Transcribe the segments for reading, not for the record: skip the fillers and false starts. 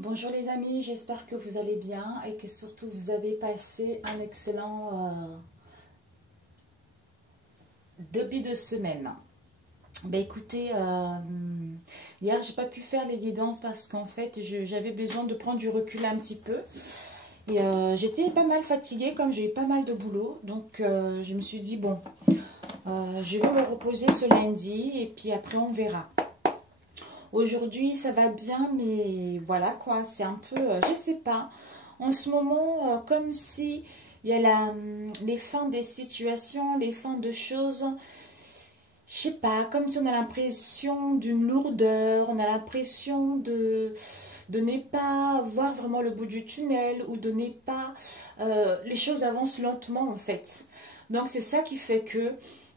Bonjour les amis, j'espère que vous allez bien et que surtout vous avez passé un excellent début de semaine. Ben écoutez, hier j'ai pas pu faire les guidances parce qu'en fait j'avais besoin de prendre du recul un petit peu. Et j'étais pas mal fatiguée comme j'ai eu pas mal de boulot. Donc je me suis dit bon, je vais me reposer ce lundi et puis après on verra. Aujourd'hui, ça va bien, mais voilà quoi, c'est un peu, je sais pas, en ce moment, comme si il y a les fins des situations, les fins de choses, je sais pas, comme si on a l'impression d'une lourdeur, on a l'impression de ne pas voir vraiment le bout du tunnel ou de ne pas, les choses avancent lentement en fait. Donc c'est ça qui fait que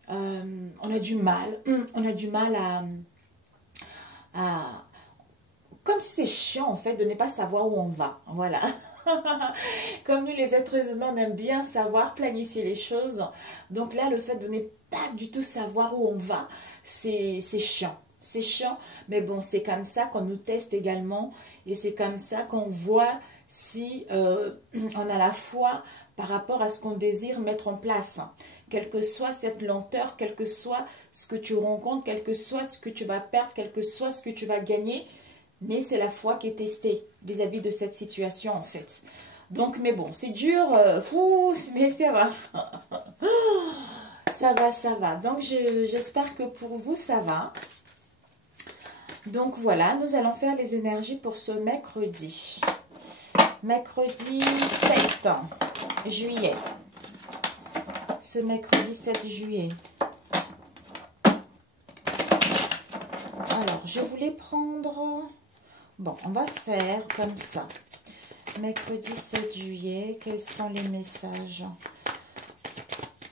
on a du mal, comme si c'est chiant en fait de ne pas savoir où on va, voilà. Comme nous les êtres humains on aime bien savoir planifier les choses, donc là le fait de ne pas du tout savoir où on va, c'est chiant. C'est chiant, mais bon, c'est comme ça qu'on nous teste également et c'est comme ça qu'on voit si on a la foi par rapport à ce qu'on désire mettre en place. Quelle que soit cette lenteur, quel que soit ce que tu rencontres, quel que soit ce que tu vas perdre, quel que soit ce que tu vas gagner, mais c'est la foi qui est testée vis-à-vis de cette situation en fait. Donc, mais bon, c'est dur, mais ça va. Ça va, ça va. Donc, j'espère que pour vous, ça va. Donc, voilà, nous allons faire les énergies pour ce mercredi. Mercredi 7 juillet. Ce mercredi 7 juillet. Alors, je voulais prendre... Bon, on va faire comme ça. Mercredi 7 juillet, quels sont les messages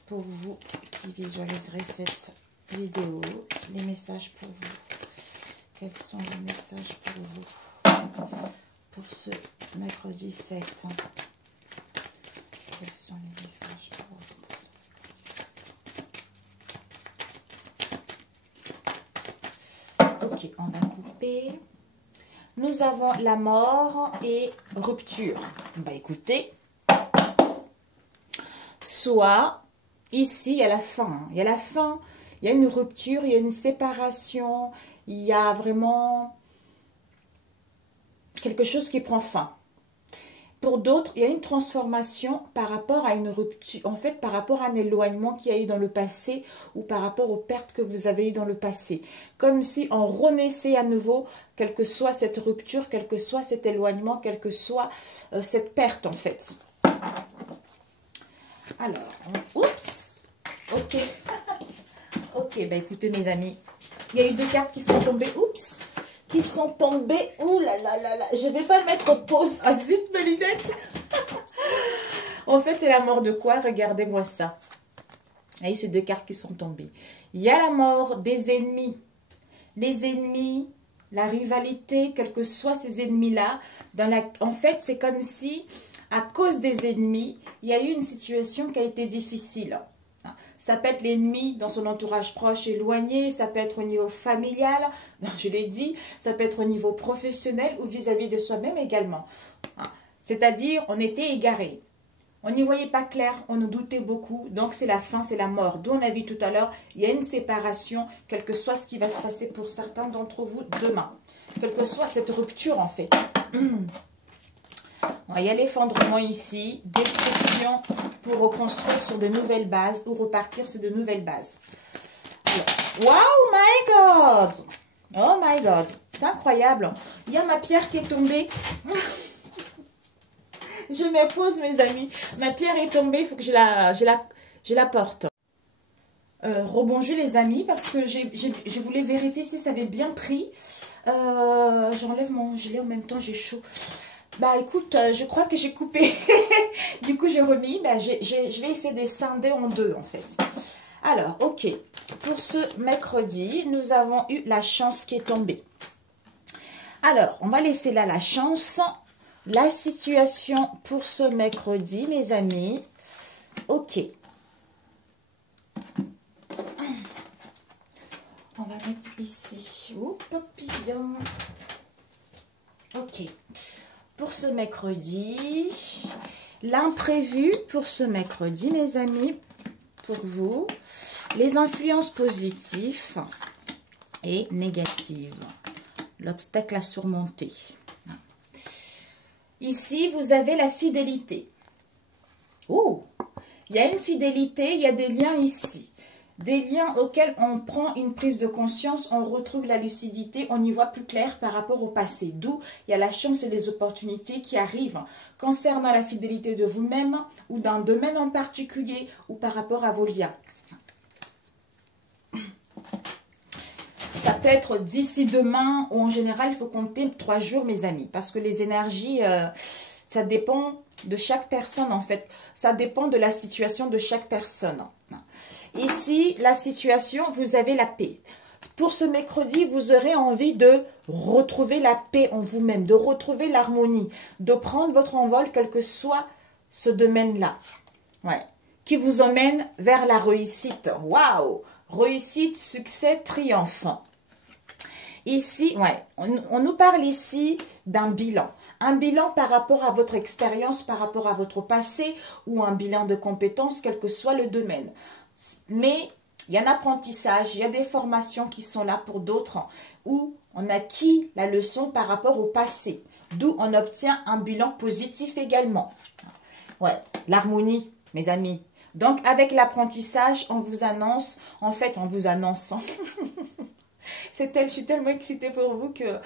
pour vous qui visualiserez cette vidéo? Les messages pour vous. Quels sont les messages pour vous pour ce mercredi 7? Quels sont les messages pour vous pour ce mercredi 7? Ok, on va couper. Nous avons la mort et rupture. Bah écoutez, soit ici il y a la fin. Il y a la fin, il y a une rupture, il y a une séparation, il y a vraiment quelque chose qui prend fin. Pour d'autres, il y a une transformation par rapport à une rupture, en fait par rapport à un éloignement qu'il y a eu dans le passé ou par rapport aux pertes que vous avez eues dans le passé. Comme si on renaissait à nouveau, quelle que soit cette rupture, quel que soit cet éloignement, quelle que soit cette perte en fait. Alors, oups, ok, ok, bah écoutez mes amis, il y a eu deux cartes qui sont tombées, oups, qui sont tombées. Ouh là là là là, je vais pas mettre en pause. Ah zut, mes lunettes. En fait, c'est la mort de quoi? Regardez-moi ça. Vous voyez ces deux cartes qui sont tombées. Il y a la mort des ennemis. Les ennemis, la rivalité, quels que soient ces ennemis-là. En fait, c'est comme si, à cause des ennemis, il y a eu une situation qui a été difficile. Ça peut être l'ennemi dans son entourage proche éloigné, ça peut être au niveau familial, je l'ai dit, ça peut être au niveau professionnel ou vis-à-vis de soi-même également. C'est-à-dire, on était égarés. On n'y voyait pas clair, on nous doutait beaucoup, donc c'est la fin, c'est la mort. D'où on a vu tout à l'heure, il y a une séparation, quel que soit ce qui va se passer pour certains d'entre vous demain. Quelle que soit cette rupture en fait. Il y a l'effondrement ici, destruction pour reconstruire sur de nouvelles bases ou repartir sur de nouvelles bases. Wow, my God! Oh my God! C'est incroyable. Il y a ma pierre qui est tombée. Je me pose, mes amis. Ma pierre est tombée, il faut que je la porte. Rebonjour les amis, parce que je voulais vérifier si ça avait bien pris. J'enlève mon gilet en même temps, j'ai chaud. Bah écoute, je crois que j'ai coupé. Du coup, j'ai remis. Bah, je vais essayer de scinder en deux en fait. Alors, ok. Pour ce mercredi, nous avons eu la chance qui est tombée. Alors, on va laisser là la chance. La situation pour ce mercredi, mes amis. Ok. On va mettre ici. Oups, papillon. Ok. pour ce mercredi. L'imprévu pour ce mercredi, mes amis, pour vous. Les influences positives et négatives. L'obstacle à surmonter. Ici, vous avez la fidélité. Oh, il y a une fidélité, il y a des liens ici. Des liens auxquels on prend une prise de conscience, on retrouve la lucidité, on y voit plus clair par rapport au passé. D'où il y a la chance et les opportunités qui arrivent concernant la fidélité de vous-même ou d'un domaine en particulier ou par rapport à vos liens. Ça peut être d'ici demain ou en général, il faut compter 3 jours, mes amis. Parce que les énergies, ça dépend de chaque personne en fait. Ça dépend de la situation de chaque personne. Ici, la situation, vous avez la paix. Pour ce mercredi, vous aurez envie de retrouver la paix en vous-même, de retrouver l'harmonie, de prendre votre envol, quel que soit ce domaine-là. Ouais. Qui vous emmène vers la réussite. Waouh! Réussite, succès, triomphe. Ici, ouais, on nous parle ici d'un bilan. Un bilan par rapport à votre expérience, par rapport à votre passé ou un bilan de compétences, quel que soit le domaine. Mais il y a un apprentissage, il y a des formations qui sont là pour d'autres où on acquit la leçon par rapport au passé. D'où on obtient un bilan positif également. Ouais, l'harmonie, mes amis. Donc, avec l'apprentissage, on vous annonce, en fait, on vous annonce. Je suis tellement excitée pour vous que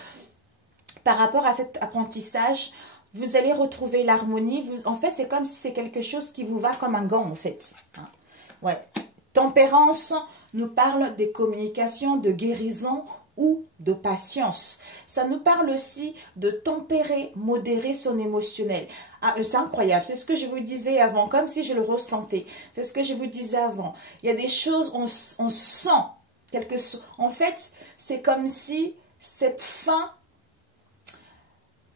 par rapport à cet apprentissage, vous allez retrouver l'harmonie. En fait, c'est comme si c'est quelque chose qui vous va comme un gant, en fait. Ouais. Tempérance nous parle des communications, de guérison ou de patience. Ça nous parle aussi de tempérer, modérer son émotionnel. Ah, c'est incroyable, c'est ce que je vous disais avant, comme si je le ressentais. C'est ce que je vous disais avant. Il y a des choses, on sent quelque chose. En fait, c'est comme si cette fin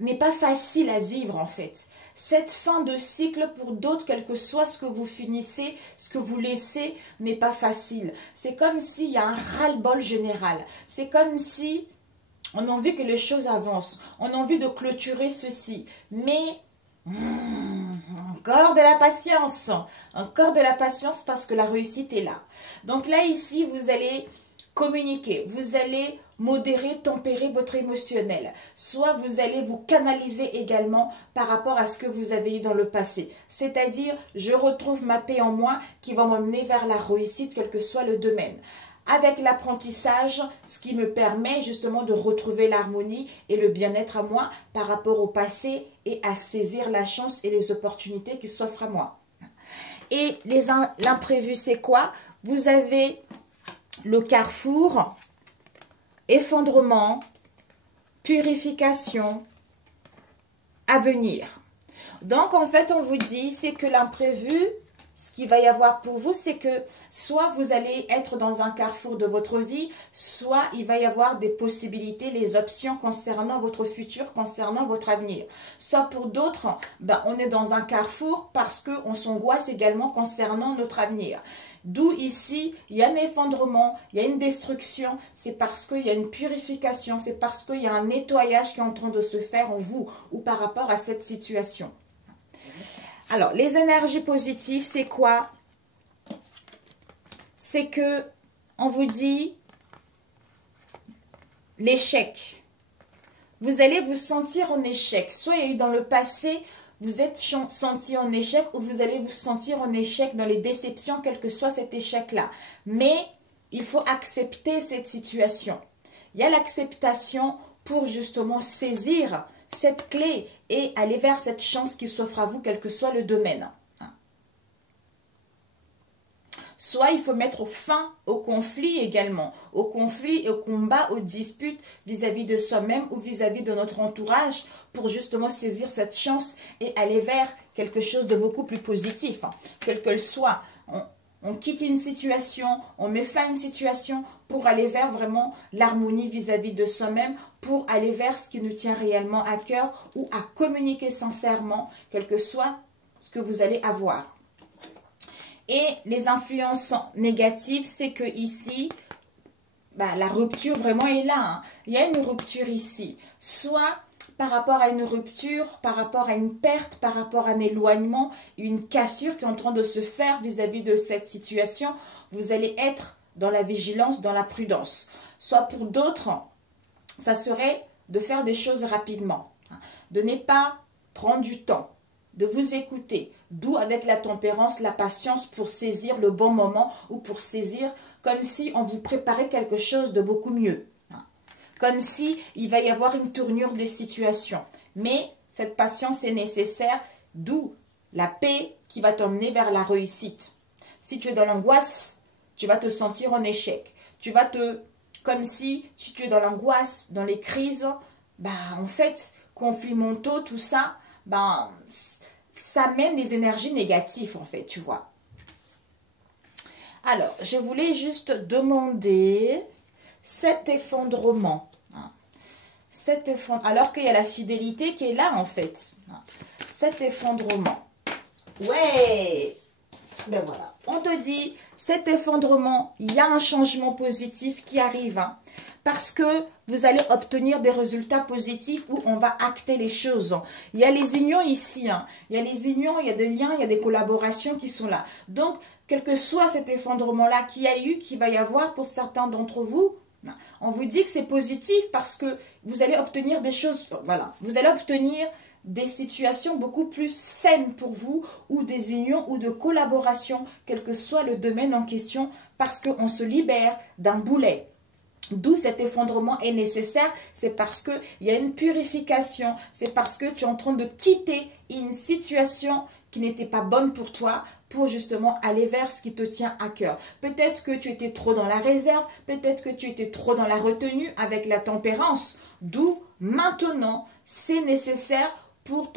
n'est pas facile à vivre en fait. Cette fin de cycle pour d'autres, quel que soit ce que vous finissez, ce que vous laissez, n'est pas facile. C'est comme s'il y a un ras-le-bol général. C'est comme si on a envie que les choses avancent. On a envie de clôturer ceci. Mais encore de la patience. Encore de la patience parce que la réussite est là. Donc là, ici, vous allez communiquer. Vous allez modérer, tempérer votre émotionnel. Soit vous allez vous canaliser également par rapport à ce que vous avez eu dans le passé. C'est-à-dire, je retrouve ma paix en moi qui va m'emmener vers la réussite, quel que soit le domaine. Avec l'apprentissage, ce qui me permet justement de retrouver l'harmonie et le bien-être à moi par rapport au passé et à saisir la chance et les opportunités qui s'offrent à moi. Et l'imprévu, c'est quoi? Vous avez le carrefour, effondrement, purification, avenir. Donc, en fait, on vous dit, c'est que l'imprévu, ce qu'il va y avoir pour vous, c'est que soit vous allez être dans un carrefour de votre vie, soit il va y avoir des possibilités, les options concernant votre futur, concernant votre avenir. Soit pour d'autres, on est dans un carrefour parce qu'on s'angoisse également concernant notre avenir. D'où ici, il y a un effondrement, il y a une destruction, c'est parce qu'il y a une purification, c'est parce qu'il y a un nettoyage qui est en train de se faire en vous ou par rapport à cette situation. Alors, les énergies positives, c'est quoi? C'est que on vous dit l'échec. Vous allez vous sentir en échec. Soit il y a eu dans le passé, vous êtes senti en échec ou vous allez vous sentir en échec dans les déceptions, quel que soit cet échec-là. Mais il faut accepter cette situation. Il y a l'acceptation pour justement saisir cette clé et aller vers cette chance qui s'offre à vous, quel que soit le domaine. Soit il faut mettre fin au conflit également, au conflit, au combat, aux disputes vis-à-vis de soi-même ou vis-à-vis de notre entourage pour justement saisir cette chance et aller vers quelque chose de beaucoup plus positif, quel qu'elle soit. On quitte une situation, on met fin à une situation pour aller vers vraiment l'harmonie vis-à-vis de soi-même, pour aller vers ce qui nous tient réellement à cœur ou à communiquer sincèrement, quel que soit ce que vous allez avoir. Et les influences négatives, c'est que ici, la rupture vraiment est là. Il y a une rupture ici. Soit par rapport à une rupture, par rapport à une perte, par rapport à un éloignement, une cassure qui est en train de se faire vis-à-vis de cette situation, vous allez être dans la vigilance, dans la prudence. Soit pour d'autres, ça serait de faire des choses rapidement, de ne pas prendre du temps, de vous écouter, d'où avec la tempérance, la patience pour saisir le bon moment ou pour saisir comme si on vous préparait quelque chose de beaucoup mieux. Comme si il va y avoir une tournure de situation. Mais cette patience est nécessaire, d'où la paix qui va t'emmener vers la réussite. Si tu es dans l'angoisse, tu vas te sentir en échec. Tu vas comme si tu es dans l'angoisse, dans les crises, en fait, conflits mentaux, tout ça, ça mène des énergies négatives, en fait, tu vois. Alors, je voulais juste demander cet effondrement. Alors qu'il y a la fidélité qui est là, en fait. Cet effondrement. Ouais. Ben voilà. On te dit, cet effondrement, il y a un changement positif qui arrive. Parce que vous allez obtenir des résultats positifs où on va acter les choses. Il y a les unions ici. Il y a les unions, il y a des liens, il y a des collaborations qui sont là. Donc, quel que soit cet effondrement-là qu'il y a eu, qu'il va y avoir pour certains d'entre vous, on vous dit que c'est positif parce que vous allez obtenir des choses, voilà, vous allez obtenir des situations beaucoup plus saines pour vous ou des unions ou de collaboration, quel que soit le domaine en question, parce qu'on se libère d'un boulet. D'où cet effondrement est nécessaire, c'est parce qu'il y a une purification, c'est parce que tu es en train de quitter une situation qui n'était pas bonne pour toi, pour justement aller vers ce qui te tient à cœur. Peut-être que tu étais trop dans la réserve, peut-être que tu étais trop dans la retenue avec la tempérance. D'où maintenant, c'est nécessaire pour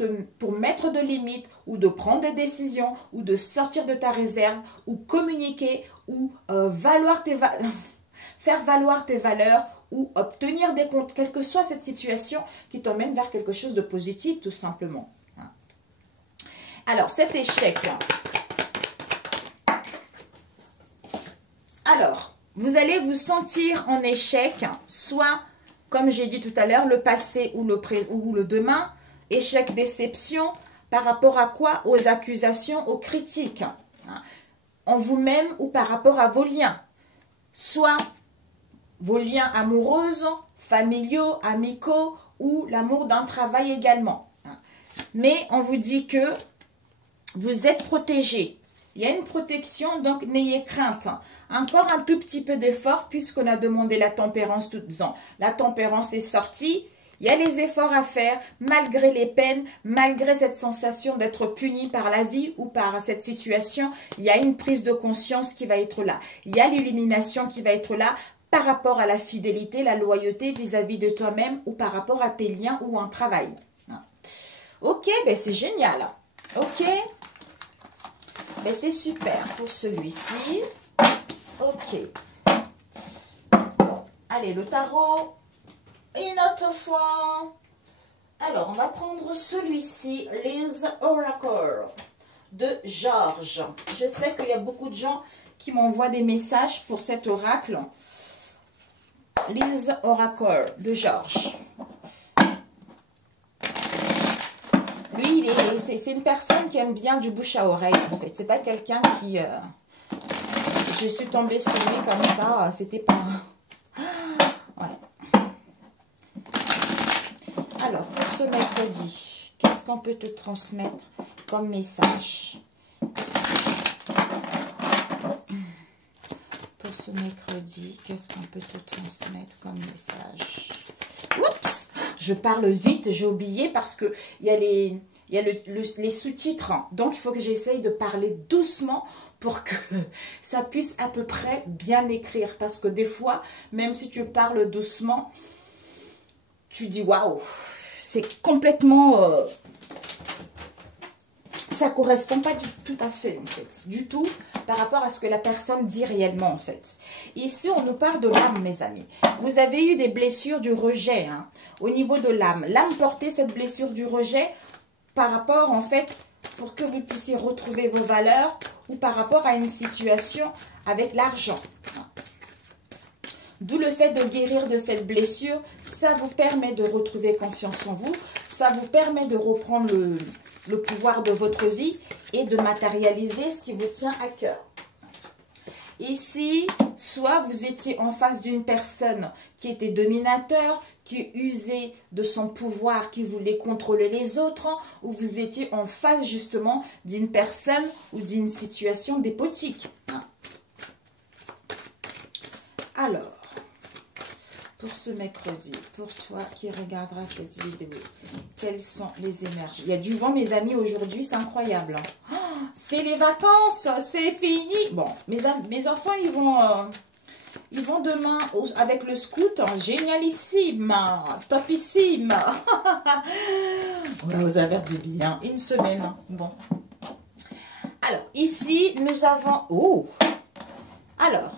mettre de limites ou de prendre des décisions ou de sortir de ta réserve ou communiquer ou faire valoir tes valeurs ou obtenir des comptes, quelle que soit cette situation qui t'emmène vers quelque chose de positif tout simplement. Alors, cet échec-là. Alors, vous allez vous sentir en échec, soit, comme j'ai dit tout à l'heure, le passé ou le demain, échec, déception, par rapport à quoi? Aux accusations, aux critiques, en vous-même ou par rapport à vos liens, soit vos liens amoureux, familiaux, amicaux ou l'amour d'un travail également. Mais on vous dit que vous êtes protégé. Il y a une protection, donc n'ayez crainte. Encore un tout petit peu d'effort puisqu'on a demandé la tempérance tout le temps. La tempérance est sortie. Il y a les efforts à faire malgré les peines, malgré cette sensation d'être puni par la vie ou par cette situation. Il y a une prise de conscience qui va être là. Il y a l'illumination qui va être là par rapport à la fidélité, la loyauté vis-à-vis de toi-même ou par rapport à tes liens ou un travail. Ok, ben c'est génial. Ok. Ben c'est super pour celui-ci. Ok. Allez, le tarot. Une autre fois. Alors, on va prendre celui-ci. Les Oracles de Georges. Je sais qu'il y a beaucoup de gens qui m'envoient des messages pour cet oracle. Les Oracles de Georges. Lui, c'est une personne qui aime bien du bouche à oreille, en fait. C'est pas quelqu'un qui... je suis tombée sur lui comme ça. C'était pas... Ouais. Alors, pour ce mercredi, qu'est-ce qu'on peut te transmettre comme message? Pour ce mercredi, qu'est-ce qu'on peut te transmettre comme message? Oups! Je parle vite, j'ai oublié parce que il y a les sous-titres. Donc, il faut que j'essaye de parler doucement pour que ça puisse à peu près bien écrire. Parce que des fois, même si tu parles doucement, tu dis waouh, c'est complètement... ça ne correspond pas tout à fait, en fait. Du tout par rapport à ce que la personne dit réellement, en fait. Ici, on nous parle de l'âme, mes amis. Vous avez eu des blessures du rejet, au niveau de l'âme. L'âme portait cette blessure du rejet par rapport, en fait, pour que vous puissiez retrouver vos valeurs ou par rapport à une situation avec l'argent. D'où le fait de guérir de cette blessure, ça vous permet de retrouver confiance en vous, ça vous permet de reprendre le pouvoir de votre vie et de matérialiser ce qui vous tient à cœur. Ici, soit vous étiez en face d'une personne qui était dominateur, qui usait de son pouvoir, qui voulait contrôler les autres, ou vous étiez en face justement d'une personne ou d'une situation despotique. Alors, pour ce mercredi, pour toi qui regarderas cette vidéo, quelles sont les énergies? Il y a du vent, mes amis, aujourd'hui, c'est incroyable. Oh, c'est les vacances, c'est fini. Bon, mes enfants, ils vont demain avec le scout. Génialissime, topissime. On va vous avoir du bien. Une semaine. Bon. Alors, ici, nous avons... Oh! Alors...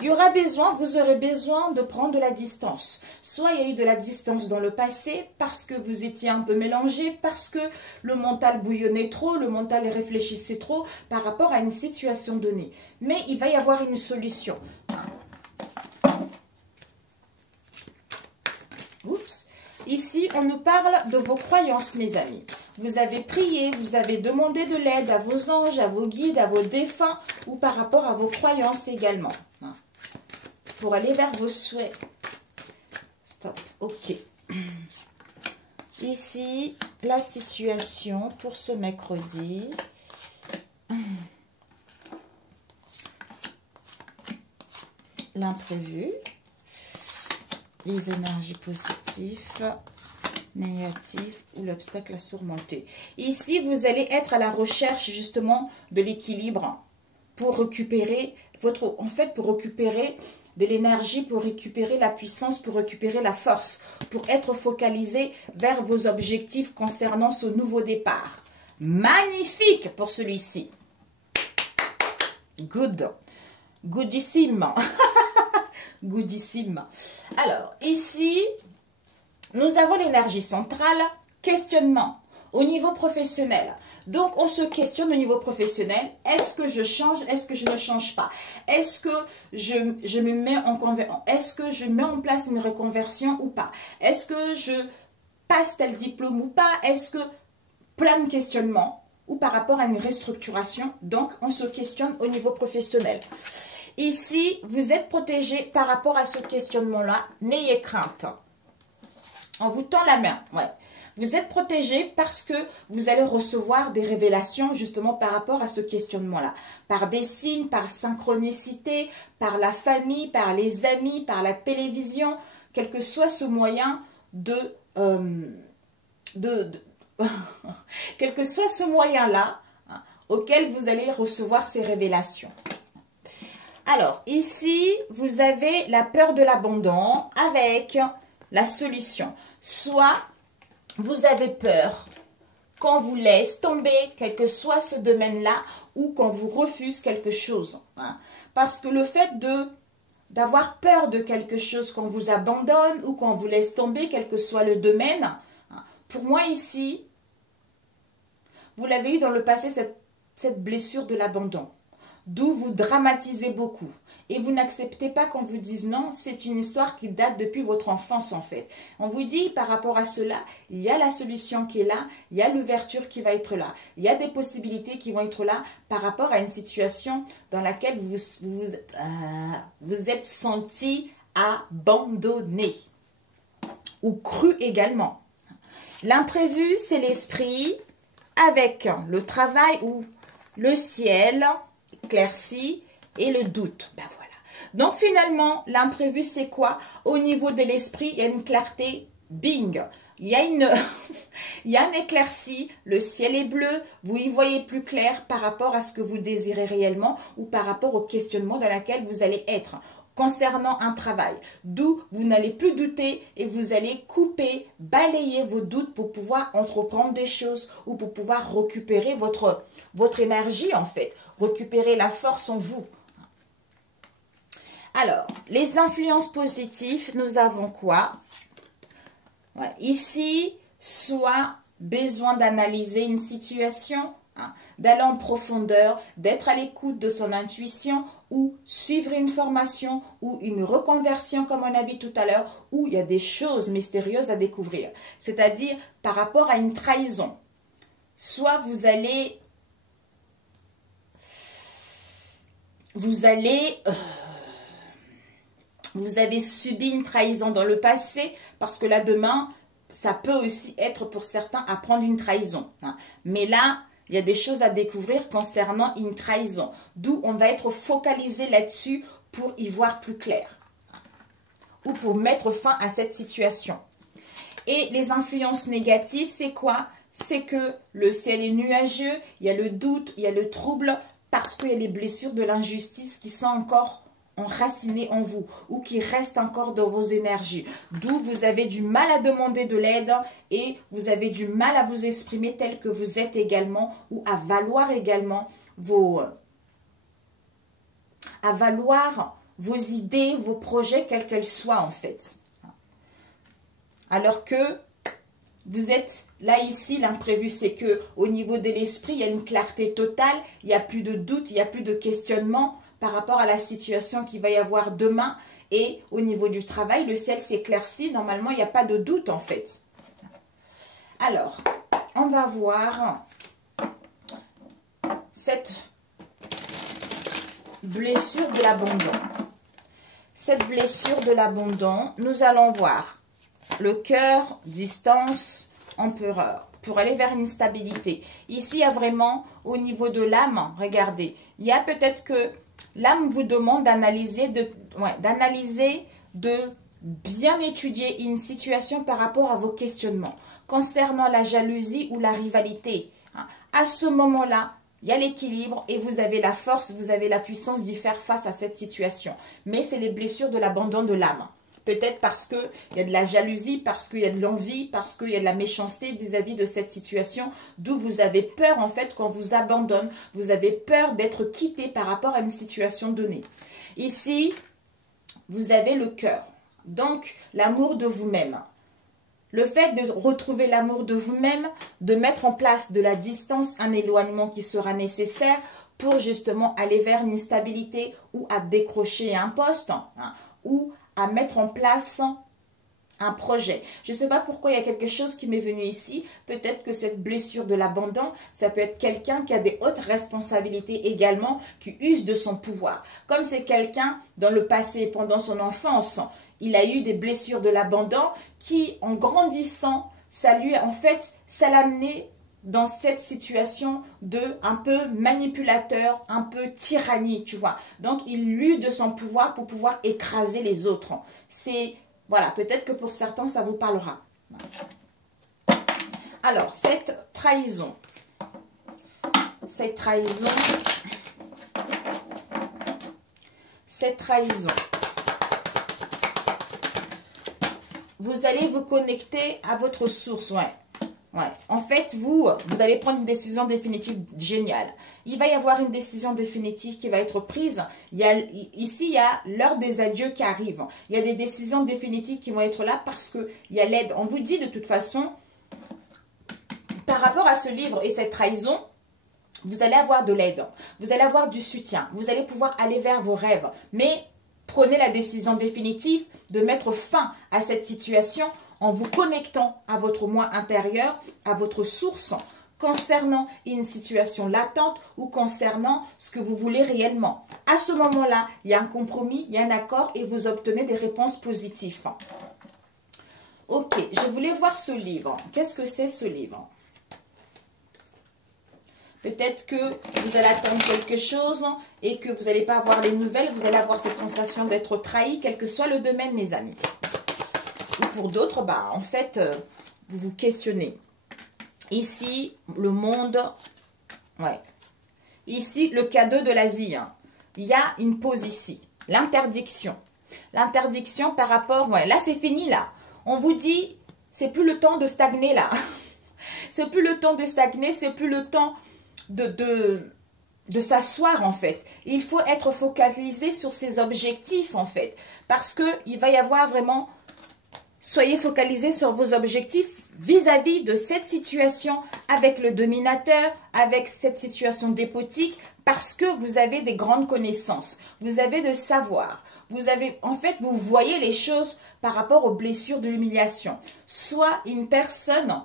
il y aura besoin, vous aurez besoin de prendre de la distance. Soit il y a eu de la distance dans le passé parce que vous étiez un peu mélangé, parce que le mental bouillonnait trop, le mental réfléchissait trop par rapport à une situation donnée. Mais il va y avoir une solution. Oups. Ici, on nous parle de vos croyances, mes amis. Vous avez prié, vous avez demandé de l'aide à vos anges, à vos guides, à vos défunts ou par rapport à vos croyances également. Pour aller vers vos souhaits. Stop. Ok. Ici, la situation pour ce mercredi. L'imprévu. Les énergies positives, négatives ou l'obstacle à surmonter. Ici, vous allez être à la recherche justement de l'équilibre pour récupérer votre... En fait, pour récupérer de l'énergie, pour récupérer la puissance, pour récupérer la force, pour être focalisé vers vos objectifs concernant ce nouveau départ. Magnifique pour celui-ci. Good. Goodissime. Goodissime. Alors, ici, nous avons l'énergie centrale, questionnement au niveau professionnel. Donc, on se questionne au niveau professionnel. Est-ce que je change? Est-ce que je ne change pas? Est-ce que je me mets en conversion? Est-ce que je mets en place une reconversion ou pas? Est-ce que je passe tel diplôme ou pas? Est-ce que plein de questionnements ou par rapport à une restructuration? Donc, on se questionne au niveau professionnel. Ici, vous êtes protégé par rapport à ce questionnement-là. N'ayez crainte. On vous tend la main. Ouais. Vous êtes protégé parce que vous allez recevoir des révélations justement par rapport à ce questionnement-là. Par des signes, par synchronicité, par la famille, par les amis, par la télévision, quel que soit ce moyen quel que soit ce moyen-là, hein, auquel vous allez recevoir ces révélations. Alors, ici, vous avez la peur de l'abandon avec la solution. Soit vous avez peur qu'on vous laisse tomber, quel que soit ce domaine-là, ou qu'on vous refuse quelque chose. Hein. Parce que le fait d'avoir peur de quelque chose, qu'on vous abandonne ou qu'on vous laisse tomber, quel que soit le domaine, hein, pour moi ici, vous l'avez eu dans le passé, cette blessure de l'abandon. D'où vous dramatisez beaucoup. Et vous n'acceptez pas qu'on vous dise non, c'est une histoire qui date depuis votre enfance en fait. On vous dit par rapport à cela, il y a la solution qui est là, il y a l'ouverture qui va être là. Il y a des possibilités qui vont être là par rapport à une situation dans laquelle vous êtes senti abandonné. Ou cru également. L'imprévu, c'est l'esprit avec le travail ou le ciel éclairci et le doute. Ben voilà. Donc finalement, l'imprévu, c'est quoi? Au niveau de l'esprit, il y a une clarté, bing. Il y a il y a un éclairci, le ciel est bleu, vous y voyez plus clair par rapport à ce que vous désirez réellement ou par rapport au questionnement dans lequel vous allez être concernant un travail. D'où vous n'allez plus douter et vous allez couper, balayer vos doutes pour pouvoir entreprendre des choses ou pour pouvoir récupérer votre énergie en fait, récupérer la force en vous. Alors, les influences positives, nous avons quoi? Ouais, ici, soit besoin d'analyser une situation hein, d'aller en profondeur, d'être à l'écoute de son intuition ou suivre une formation ou une reconversion comme on a vu tout à l'heure où il y a des choses mystérieuses à découvrir. C'est-à-dire par rapport à une trahison. Soit vous avez subi une trahison dans le passé parce que là demain, ça peut aussi être pour certains apprendre une trahison. Hein. Mais là, il y a des choses à découvrir concernant une trahison. D'où on va être focalisé là-dessus pour y voir plus clair. Ou pour mettre fin à cette situation. Et les influences négatives, c'est quoi? C'est que le ciel est nuageux, il y a le doute, il y a le trouble, parce qu'il y a les blessures de l'injustice qui sont encore enracinées en vous ou qui restent encore dans vos énergies. D'où vous avez du mal à demander de l'aide et vous avez du mal à vous exprimer tel que vous êtes également ou à valoir également vos idées, vos projets, quels qu'elles soient en fait. Alors que vous êtes là ici, l'imprévu, c'est que au niveau de l'esprit, il y a une clarté totale, il n'y a plus de doute, il n'y a plus de questionnement par rapport à la situation qu'il va y avoir demain. Et au niveau du travail, le ciel s'éclaircit. Normalement, il n'y a pas de doute en fait. Alors, on va voir cette blessure de l'abandon. Cette blessure de l'abandon, nous allons voir le cœur, distance, empereur, pour aller vers une stabilité. Ici, il y a vraiment, au niveau de l'âme, regardez, il y a peut-être que l'âme vous demande d'analyser, de bien étudier une situation par rapport à vos questionnements concernant la jalousie ou la rivalité. À ce moment-là, il y a l'équilibre et vous avez la force, vous avez la puissance d'y faire face à cette situation. Mais c'est les blessures de l'abandon de l'âme. Peut-être parce qu'il y a de la jalousie, parce qu'il y a de l'envie, parce qu'il y a de la méchanceté vis-à-vis de cette situation, d'où vous avez peur en fait qu'on vous abandonne, vous avez peur d'être quitté par rapport à une situation donnée. Ici, vous avez le cœur, donc l'amour de vous-même. Le fait de retrouver l'amour de vous-même, de mettre en place de la distance, un éloignement qui sera nécessaire pour justement aller vers une stabilité ou à décrocher un poste, hein, ou à mettre en place un projet. Je ne sais pas pourquoi il y a quelque chose qui m'est venu ici. Peut-être que cette blessure de l'abandon, ça peut être quelqu'un qui a des hautes responsabilités également, qui use de son pouvoir. Comme c'est quelqu'un dans le passé, pendant son enfance, il a eu des blessures de l'abandon qui, en grandissant, ça l'a amené dans cette situation de un peu manipulateur, un peu tyrannie, tu vois. Donc, il use de son pouvoir pour pouvoir écraser les autres. C'est, voilà, peut-être que pour certains, ça vous parlera. Alors, cette trahison, vous allez vous connecter à votre source, ouais. En fait, vous allez prendre une décision définitive géniale. Il va y avoir une décision définitive qui va être prise. Ici, il y a l'heure des adieux qui arrive. Il y a des décisions définitives qui vont être là parce qu'il y a l'aide. On vous dit de toute façon, par rapport à ce livre et cette trahison, vous allez avoir de l'aide. Vous allez avoir du soutien. Vous allez pouvoir aller vers vos rêves. Mais prenez la décision définitive de mettre fin à cette situation en vous connectant à votre moi intérieur, à votre source, concernant une situation latente ou concernant ce que vous voulez réellement. À ce moment-là, il y a un compromis, il y a un accord et vous obtenez des réponses positives. Ok, je voulais voir ce livre. Qu'est-ce que c'est ce livre? Peut-être que vous allez attendre quelque chose et que vous n'allez pas avoir les nouvelles. Vous allez avoir cette sensation d'être trahi, quel que soit le domaine, mes amis. Ou pour d'autres, bah, en fait, vous vous questionnez. Ici, le monde, ouais. Ici, le cadeau de la vie. Hein. Il y a une pause ici. L'interdiction. L'interdiction par rapport, ouais, là, c'est fini, là. On vous dit, c'est plus le temps de stagner, là. C'est plus le temps de stagner, c'est plus le temps de s'asseoir, en fait. Il faut être focalisé sur ses objectifs, en fait. Parce qu'il va y avoir vraiment... Soyez focalisés sur vos objectifs. vis-à-vis de cette situation avec le dominateur, avec cette situation dépotique, parce que vous avez des grandes connaissances, vous avez de savoir, vous avez, en fait, vous voyez les choses par rapport aux blessures de l'humiliation. Soit une personne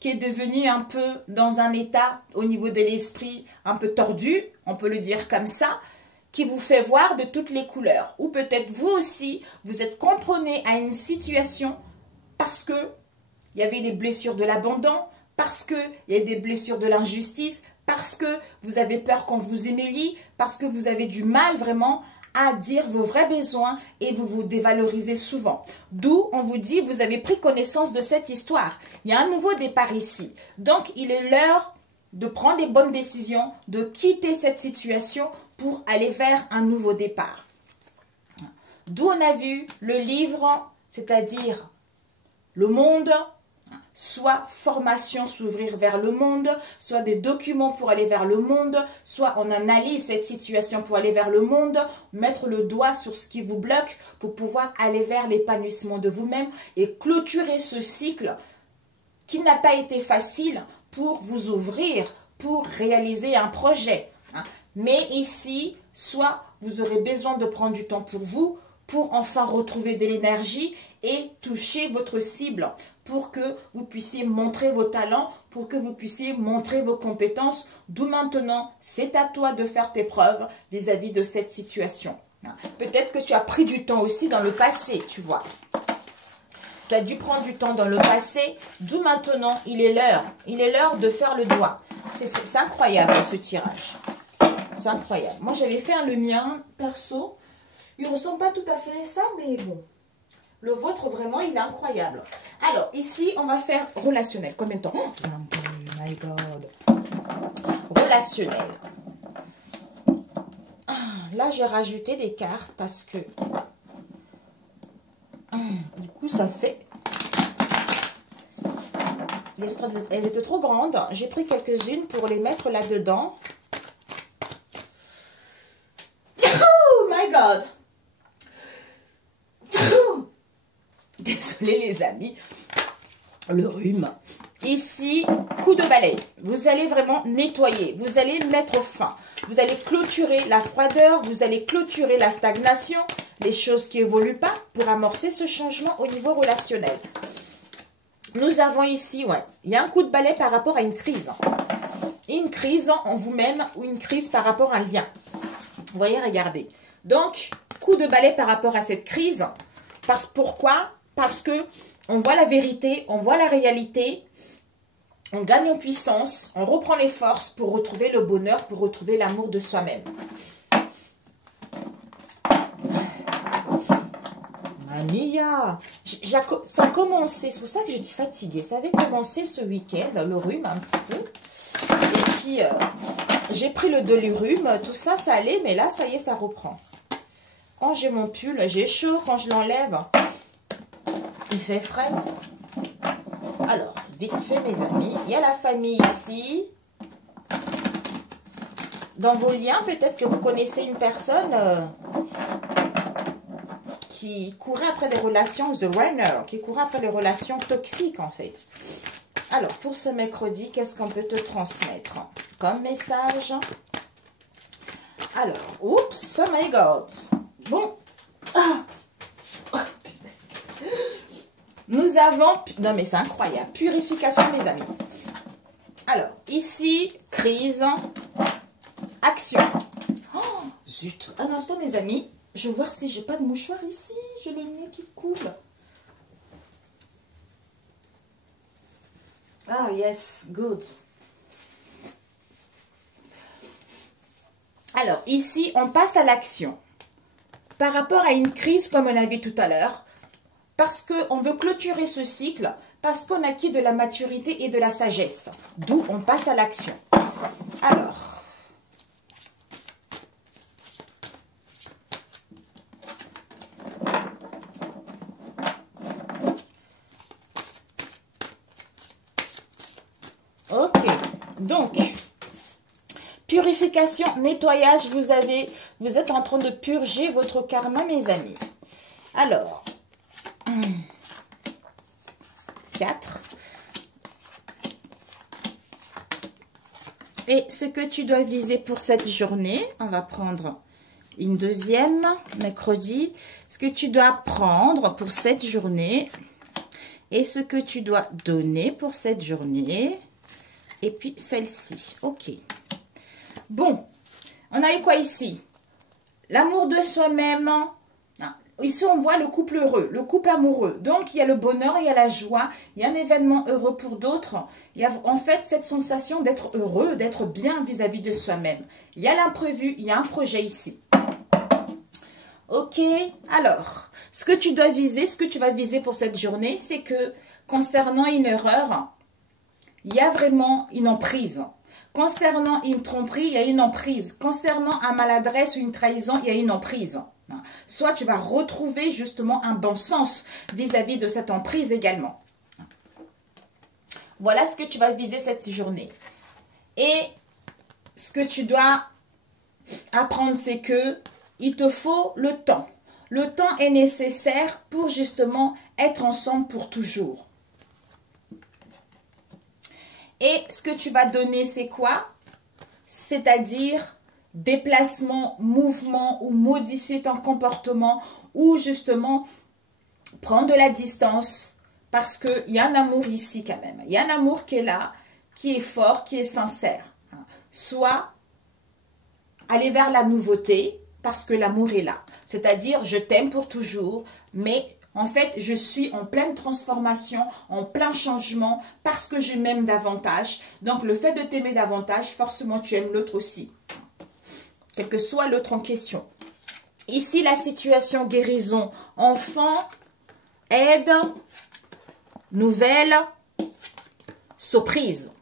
qui est devenue un peu dans un état au niveau de l'esprit un peu tordu, on peut le dire comme ça, qui vous fait voir de toutes les couleurs. Ou peut-être vous aussi, vous êtes compromis à une situation parce que il y avait des blessures de l'abandon, parce qu'il y a des blessures de l'injustice, parce que vous avez peur qu'on vous humilie, parce que vous avez du mal vraiment à dire vos vrais besoins et vous vous dévalorisez souvent. D'où on vous dit, vous avez pris connaissance de cette histoire. Il y a un nouveau départ ici. Donc, il est l'heure de prendre les bonnes décisions, de quitter cette situation pour aller vers un nouveau départ. D'où on a vu le livre, c'est-à-dire le monde, soit formation, s'ouvrir vers le monde, soit des documents pour aller vers le monde, soit on analyse cette situation pour aller vers le monde, mettre le doigt sur ce qui vous bloque pour pouvoir aller vers l'épanouissement de vous-même et clôturer ce cycle qui n'a pas été facile pour vous ouvrir, pour réaliser un projet. Mais ici, soit vous aurez besoin de prendre du temps pour vous, pour enfin retrouver de l'énergie et toucher votre cible, pour que vous puissiez montrer vos talents, pour que vous puissiez montrer vos compétences. D'où maintenant, c'est à toi de faire tes preuves vis-à-vis de cette situation. Peut-être que tu as pris du temps aussi dans le passé, tu vois. Tu as dû prendre du temps dans le passé, d'où maintenant, il est l'heure de faire le doigt. C'est incroyable ce tirage. C'est incroyable. Moi, j'avais fait le mien, perso. Il ne ressemble pas tout à fait à ça, mais bon. Le vôtre, vraiment, il est incroyable. Alors, ici, on va faire relationnel. Combien de temps? Oh my God. Relationnel. Là, j'ai rajouté des cartes parce que... du coup, ça fait... Les autres, elles étaient trop grandes. J'ai pris quelques-unes pour les mettre là-dedans. Oh my God. Désolée les amis, le rhume. Ici, coup de balai. Vous allez vraiment nettoyer, vous allez mettre fin. Vous allez clôturer la froideur, vous allez clôturer la stagnation, les choses qui évoluent pas pour amorcer ce changement au niveau relationnel. Nous avons ici, il y a un coup de balai par rapport à une crise. Une crise en vous-même ou une crise par rapport à un lien. Vous voyez, regardez. Donc, coup de balai par rapport à cette crise. Pourquoi? Parce que on voit la vérité, on voit la réalité, on gagne en puissance, on reprend les forces pour retrouver le bonheur, pour retrouver l'amour de soi-même. Mania, ça a commencé, c'est pour ça que j'étais fatiguée. Ça avait commencé ce week-end, le rhume un petit peu. Et puis, j'ai pris le Doliprane, tout ça, ça allait, mais là, ça y est, ça reprend. Quand j'ai mon pull, j'ai chaud, quand je l'enlève, il fait frais. Alors, vite fait, mes amis, il y a la famille ici. Dans vos liens, peut-être que vous connaissez une personne qui courait après des relations, the runner, qui courait après des relations toxiques, en fait. Alors, pour ce mercredi, qu'est-ce qu'on peut te transmettre comme message? Alors, oups, oh my God. Bon. Nous avons... Non, mais c'est incroyable. Purification, mes amis. Alors, ici, crise, action. Oh, zut. Un instant, mes amis. Je vais voir si j'ai pas de mouchoir ici. J'ai le nez qui coule. Ah, yes, good. Alors, ici, on passe à l'action. Par rapport à une crise, comme on a vu tout à l'heure, parce qu'on veut clôturer ce cycle, parce qu'on acquis de la maturité et de la sagesse. D'où on passe à l'action. Alors, ok, donc, purification, nettoyage, vous êtes en train de purger votre karma, mes amis. Alors, 4. Et ce que tu dois viser pour cette journée, on va prendre une deuxième, mercredi. Ce que tu dois prendre pour cette journée et ce que tu dois donner pour cette journée. Et puis celle-ci. Ok. Bon, on a eu quoi ici? L'amour de soi-même. Ici, on voit le couple heureux, le couple amoureux. Donc, il y a le bonheur, il y a la joie, il y a un événement heureux pour d'autres. Il y a en fait cette sensation d'être heureux, d'être bien vis-à-vis de soi-même. Il y a l'imprévu, il y a un projet ici. Ok, alors, ce que tu dois viser, ce que tu vas viser pour cette journée, c'est que concernant une erreur, il y a vraiment une emprise. Concernant une tromperie, il y a une emprise. Concernant un maladresse ou une trahison, il y a une emprise. Soit tu vas retrouver justement un bon sens vis-à-vis de cette emprise également. Voilà ce que tu vas viser cette journée. Et ce que tu dois apprendre, c'est que il te faut le temps. Le temps est nécessaire pour justement être ensemble pour toujours. Et ce que tu vas donner, c'est quoi? C'est-à-dire déplacement, mouvement ou modifier ton comportement ou justement prendre de la distance parce qu'il y a un amour ici quand même. Il y a un amour qui est là, qui est fort, qui est sincère. Soit aller vers la nouveauté parce que l'amour est là. C'est-à-dire je t'aime pour toujours, mais en fait, je suis en pleine transformation, en plein changement parce que je m'aime davantage. Donc, le fait de t'aimer davantage, forcément, tu aimes l'autre aussi. Quel que soit l'autre en question. Ici, la situation guérison, enfant, aide, nouvelle, surprise.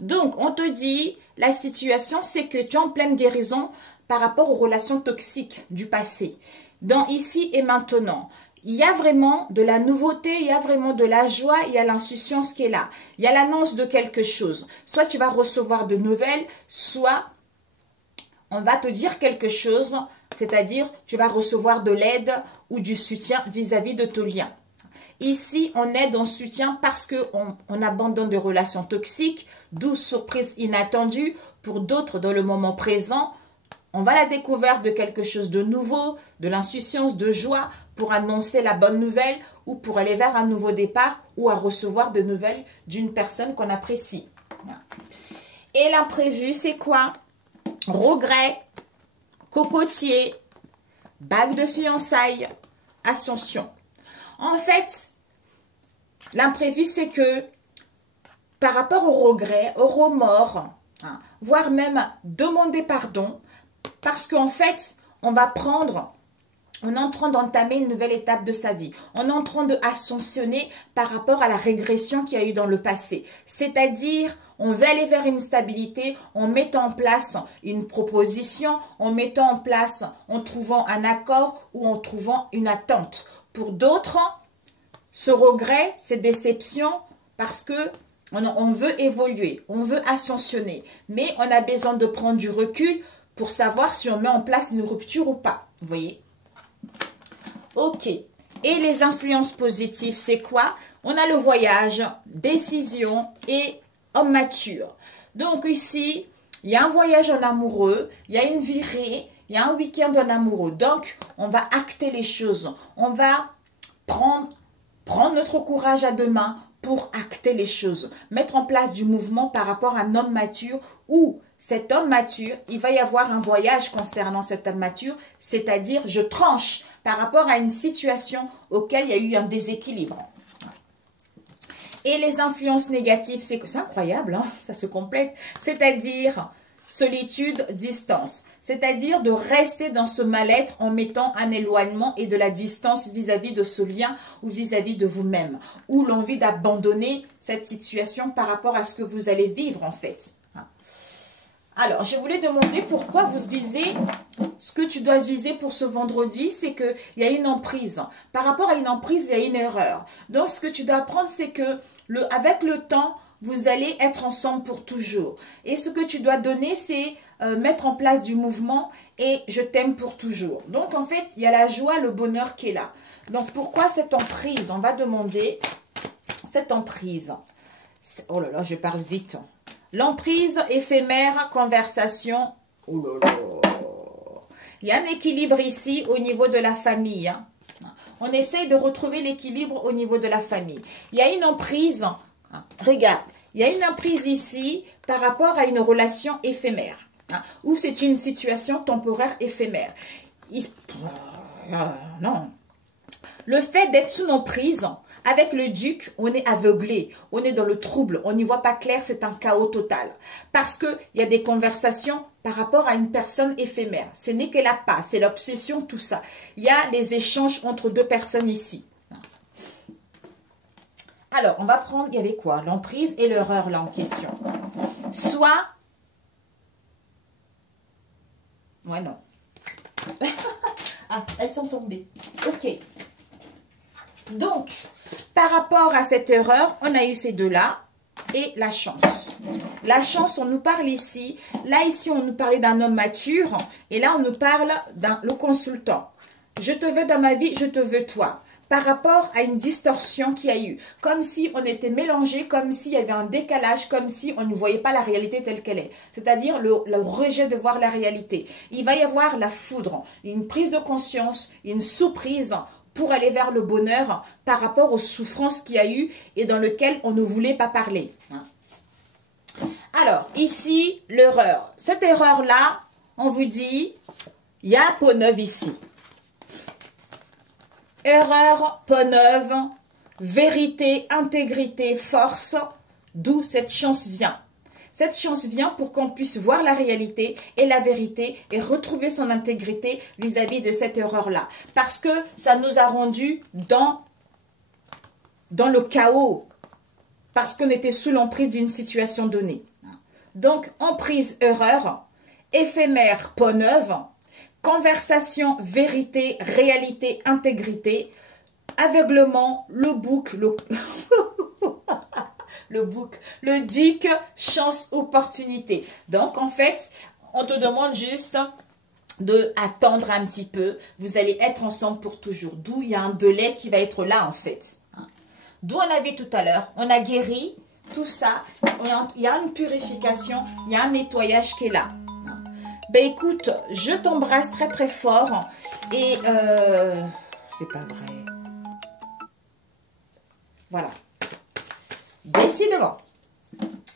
Donc, on te dit, la situation, c'est que tu es en pleine guérison par rapport aux relations toxiques du passé. Dans ici et maintenant, il y a vraiment de la nouveauté, il y a vraiment de la joie, il y a l'insouciance qui est là. Il y a l'annonce de quelque chose. Soit tu vas recevoir de nouvelles, soit on va te dire quelque chose, c'est-à-dire tu vas recevoir de l'aide ou du soutien vis-à-vis de ton lien. Ici, on aide, on soutient parce qu'on abandonne des relations toxiques, d'où surprise inattendue. Pour d'autres, dans le moment présent, on va à la découverte de quelque chose de nouveau, de l'insouciance, de joie, pour annoncer la bonne nouvelle ou pour aller vers un nouveau départ ou à recevoir de nouvelles d'une personne qu'on apprécie. Et l'imprévu, c'est quoi? Regret, cocotier, bague de fiançailles, ascension. En fait, l'imprévu, c'est que par rapport au regret, au remords, voire même demander pardon, parce qu'en fait, on est en train d'entamer une nouvelle étape de sa vie. On est en train de ascensionner par rapport à la régression qu'il y a eu dans le passé. C'est-à-dire, on veut aller vers une stabilité en mettant en place une proposition, en mettant en place, en trouvant un accord ou en trouvant une attente. Pour d'autres, ce regret, cette déception, parce que on veut évoluer, on veut ascensionner. Mais on a besoin de prendre du recul pour savoir si on met en place une rupture ou pas. Vous voyez? Ok. Et les influences positives, c'est quoi? On a le voyage, décision et homme mature. Donc ici, il y a un voyage en amoureux, il y a une virée, il y a un week-end en amoureux. Donc, on va acter les choses. On va prendre notre courage à deux mains pour acter les choses. Mettre en place du mouvement par rapport à un homme mature ou cet homme mature, il va y avoir un voyage concernant cet homme mature, c'est-à-dire je tranche par rapport à une situation auquel il y a eu un déséquilibre. Et les influences négatives, c'est incroyable, hein, ça se complète, c'est-à-dire solitude, distance, c'est-à-dire de rester dans ce mal-être en mettant un éloignement et de la distance vis-à-vis de ce lien ou vis-à-vis de vous-même, ou l'envie d'abandonner cette situation par rapport à ce que vous allez vivre en fait. Alors, je voulais demander pourquoi vous visez, ce que tu dois viser pour ce vendredi, c'est qu'il y a une emprise. Par rapport à une emprise, il y a une erreur. Donc, ce que tu dois apprendre, c'est que avec le temps, vous allez être ensemble pour toujours. Et ce que tu dois donner, c'est mettre en place du mouvement et je t'aime pour toujours. Donc, en fait, il y a la joie, le bonheur qui est là. Donc, pourquoi cette emprise? On va demander cette emprise. Oh là là, je parle vite. L'emprise éphémère, conversation. Oh là là. Il y a un équilibre ici au niveau de la famille. Hein. On essaye de retrouver l'équilibre au niveau de la famille. Il y a une emprise. Hein. Regarde, il y a une emprise ici par rapport à une relation éphémère. Hein, ou c'est une situation temporaire éphémère. Non. Le fait d'être sous emprise, avec le duc, on est aveuglé, on est dans le trouble, on n'y voit pas clair, c'est un chaos total. Parce qu'il y a des conversations par rapport à une personne éphémère. Ce n'est que la passe, c'est l'obsession, tout ça. Il y a des échanges entre deux personnes ici. Alors, on va prendre, il y avait quoi? L'emprise et l'erreur là en question. Soit... Ouais, non. Ah, elles sont tombées. Ok. Donc, par rapport à cette erreur, on a eu ces deux-là et la chance. La chance, on nous parle ici. Là, ici, on nous parlait d'un homme mature. Et là, on nous parle le consultant. Je te veux dans ma vie, je te veux toi. Par rapport à une distorsion qu'il y a eu. Comme si on était mélangés, comme s'il y avait un décalage, comme si on ne voyait pas la réalité telle qu'elle est. C'est-à-dire le rejet de voir la réalité. Il va y avoir la foudre, une prise de conscience, une sous-prise pour aller vers le bonheur par rapport aux souffrances qu'il y a eu et dans lequel on ne voulait pas parler. Alors, ici, l'erreur. Cette erreur-là, on vous dit, il y a peau neuve ici. Erreur, peau neuve, vérité, intégrité, force, d'où cette chance vient. Cette chance vient pour qu'on puisse voir la réalité et la vérité et retrouver son intégrité vis-à-vis de cette erreur-là. Parce que ça nous a rendu dans le chaos. Parce qu'on était sous l'emprise d'une situation donnée. Donc, emprise, erreur, éphémère, peau neuve, conversation, vérité, réalité, intégrité, aveuglement, le bouc, le duc, chance, opportunité. Donc, en fait, on te demande juste d'attendre un petit peu. Vous allez être ensemble pour toujours. D'où il y a un délai qui va être là, en fait. D'où on a vu tout à l'heure. On a guéri tout ça. Il y a une purification, il y a un nettoyage qui est là. Ben écoute, je t'embrasse très très fort. Et c'est pas vrai. Voilà. Décidément.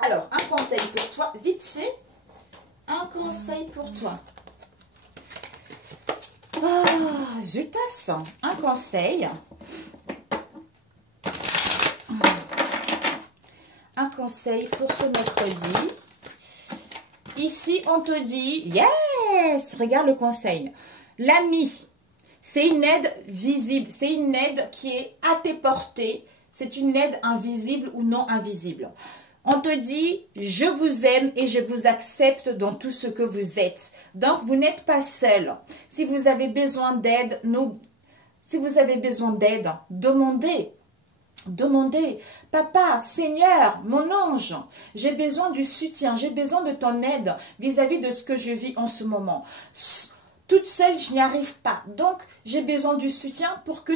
Alors, un conseil pour toi, vite fait. Un conseil pour toi. Ah, je passe. Un conseil. Un conseil pour ce mercredi. Ici, on te dit, yes, regarde le conseil. L'ami, c'est une aide visible, c'est une aide qui est à tes portées. C'est une aide invisible ou non invisible. On te dit, je vous aime et je vous accepte dans tout ce que vous êtes. Donc, vous n'êtes pas seul. Si vous avez besoin d'aide, demandez. Demandez, papa, Seigneur, mon ange, j'ai besoin du soutien, j'ai besoin de ton aide vis-à-vis de ce que je vis en ce moment. Toute seule, je n'y arrive pas. Donc, j'ai besoin du soutien pour que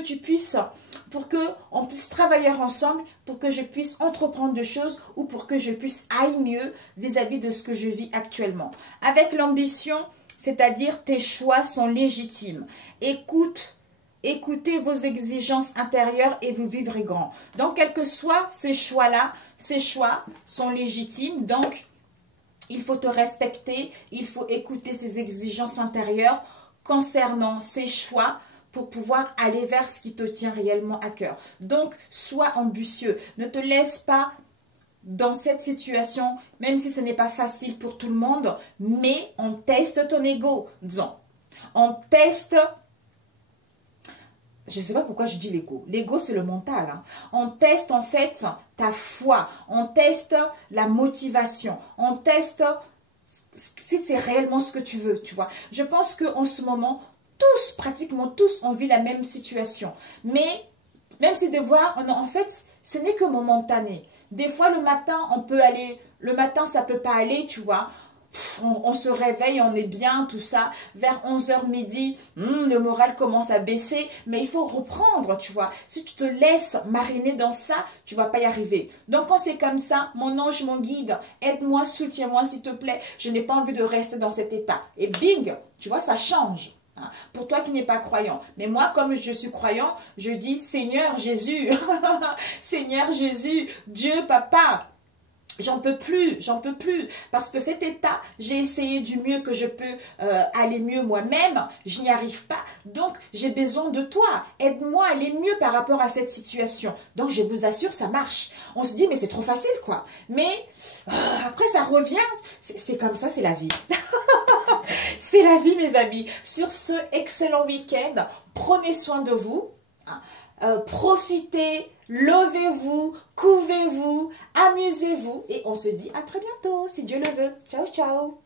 on puisse travailler ensemble, pour que je puisse entreprendre des choses ou pour que je puisse aller mieux vis-à-vis de ce que je vis actuellement. Avec l'ambition, c'est-à-dire tes choix sont légitimes. Écoutez vos exigences intérieures et vous vivrez grand. Donc, quels que soient ces choix-là, ces choix sont légitimes. Donc, il faut te respecter, il faut écouter ses exigences intérieures concernant ces choix pour pouvoir aller vers ce qui te tient réellement à cœur. Donc, sois ambitieux. Ne te laisse pas dans cette situation, même si ce n'est pas facile pour tout le monde, mais on teste ton ego, disons. On teste... Je ne sais pas pourquoi je dis l'ego. L'ego, c'est le mental. Hein. On teste en fait ta foi. On teste la motivation. On teste si c'est réellement ce que tu veux, tu vois. Je pense qu'en ce moment, pratiquement tous, on vit la même situation. Mais même si de voir, en fait, ce n'est que momentané. Des fois, le matin, on peut aller, le matin, ça peut pas aller, tu vois. On se réveille, on est bien, tout ça. Vers 11h midi, le moral commence à baisser, mais il faut reprendre, tu vois. Si tu te laisses mariner dans ça, tu vas pas y arriver. Donc, quand c'est comme ça, mon ange, mon guide, aide-moi, soutiens-moi, s'il te plaît. Je n'ai pas envie de rester dans cet état. Et bing, tu vois, ça change. Pour toi qui n'es pas croyant. Mais moi, comme je suis croyant, je dis Seigneur Jésus, Seigneur Jésus, Dieu, Papa. J'en peux plus, parce que cet état, j'ai essayé du mieux que je peux aller mieux moi-même, je n'y arrive pas, donc j'ai besoin de toi, aide-moi à aller mieux par rapport à cette situation. Donc je vous assure, ça marche. On se dit, mais c'est trop facile quoi, mais après ça revient, c'est comme ça, c'est la vie. C'est la vie mes amis. Sur ce excellent week-end, prenez soin de vous. Profitez, levez-vous, couvez-vous, amusez-vous et on se dit à très bientôt si Dieu le veut. Ciao, ciao.